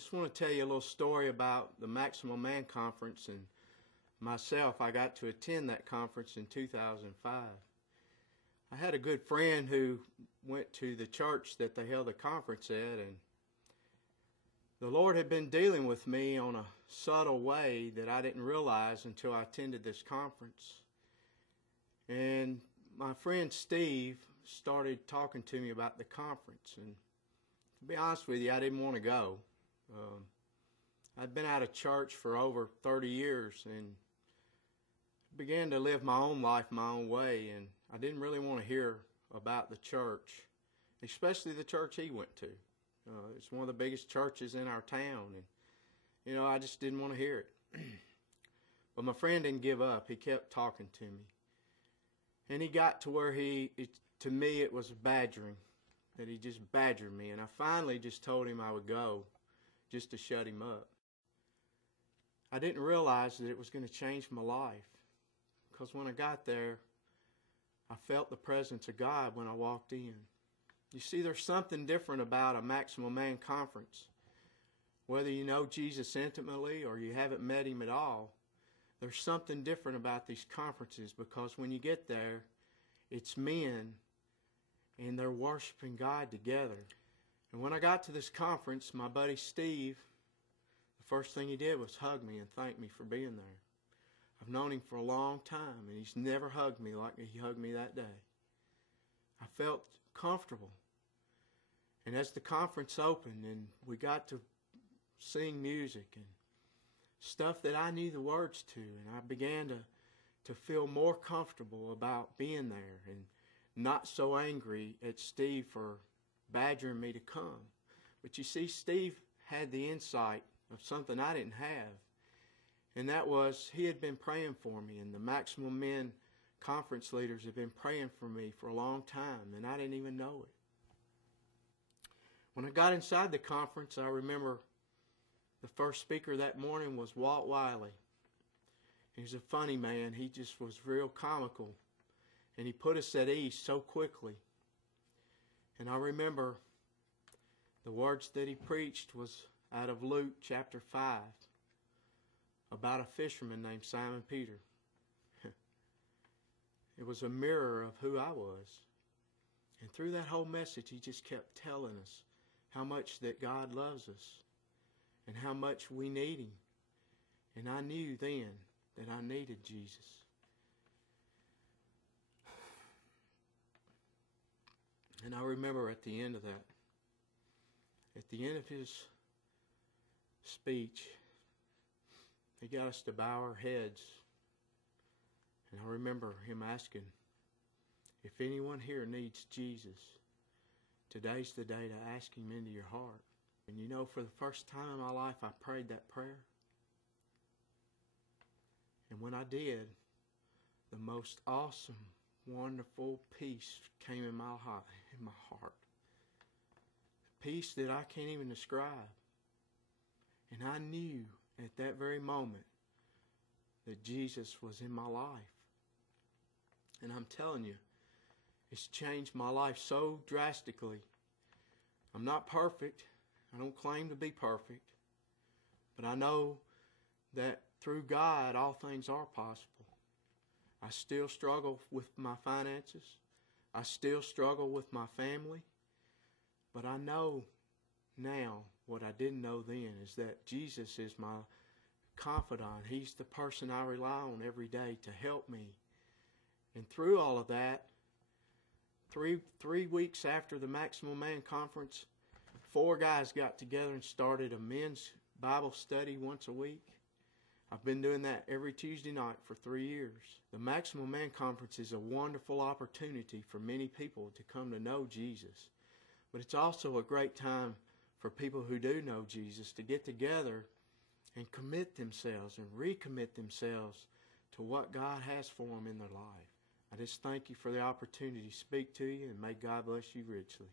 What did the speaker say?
just want to tell you a little story about the Maximum Man Conference and myself. I got to attend that conference in 2005. I had a good friend who went to the church that they held the conference at, and the Lord had been dealing with me on a subtle way that I didn't realize until I attended this conference. And my friend Steve started talking to me about the conference, and to be honest with you, I didn't want to go. I'd been out of church for over 30 years and began to live my own life my own way, and I didn't really want to hear about the church, especially the church he went to. It's one of the biggest churches in our town, and I just didn't want to hear it. But my friend didn't give up. He kept talking to me, and he got to where to me it was badgering, that he just badgered me, and I finally just told him I would go just to shut him up. I didn't realize that it was going to change my life, because when I got there, I felt the presence of God when I walked in. You see, there's something different about a Maximum Man Conference. Whether you know Jesus intimately or you haven't met Him at all, there's something different about these conferences, because when you get there, it's men and they're worshiping God together. And when I got to this conference, my buddy Steve, the first thing he did was hug me and thank me for being there. I've known him for a long time, and he's never hugged me like he hugged me that day. I felt comfortable. And as the conference opened and we got to sing music and stuff that I knew the words to, and I began to feel more comfortable about being there and not so angry at Steve for badgering me to come. But you see, Steve had the insight of something I didn't have, and that was he had been praying for me, and the Maximum Men Conference leaders had been praying for me for a long time, and I didn't even know it. When I got inside the conference, I remember the first speaker that morning was Walt Wiley. He was a funny man. He just was real comical, and he put us at ease so quickly. And I remember the words that he preached was out of Luke chapter 5 about a fisherman named Simon Peter. It was a mirror of who I was. And through that whole message, he just kept telling us how much that God loves us and how much we need Him. And I knew then that I needed Jesus. And I remember at the end of that, at the end of his speech, he got us to bow our heads. And I remember him asking, if anyone here needs Jesus, today's the day to ask Him into your heart. And for the first time in my life, I prayed that prayer. And when I did, the most awesome, wonderful peace came in my heart. Peace that I can't even describe. And I knew at that very moment that Jesus was in my life. And I'm telling you, it's changed my life so drastically. I'm not perfect. I don't claim to be perfect. But I know that through God, all things are possible. I still struggle with my finances. I still struggle with my family. But I know now what I didn't know then is that Jesus is my confidant. He's the person I rely on every day to help me. And through all of that, three weeks after the Maximum Man Conference, 4 guys got together and started a men's Bible study once a week. I've been doing that every Tuesday night for 3 years. The Maximum Man Conference is a wonderful opportunity for many people to come to know Jesus. But it's also a great time for people who do know Jesus to get together and commit themselves and recommit themselves to what God has for them in their life. I just thank you for the opportunity to speak to you, and may God bless you richly.